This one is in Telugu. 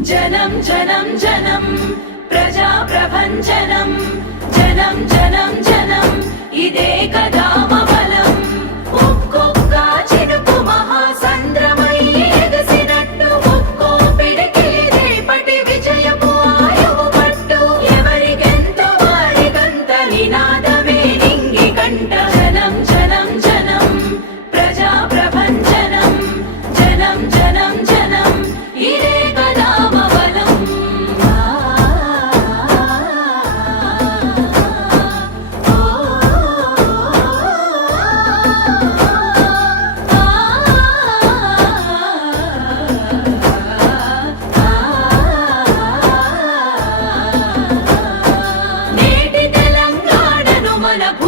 జనం జనం జనం ప్రజా ప్రభంజనం Bana bu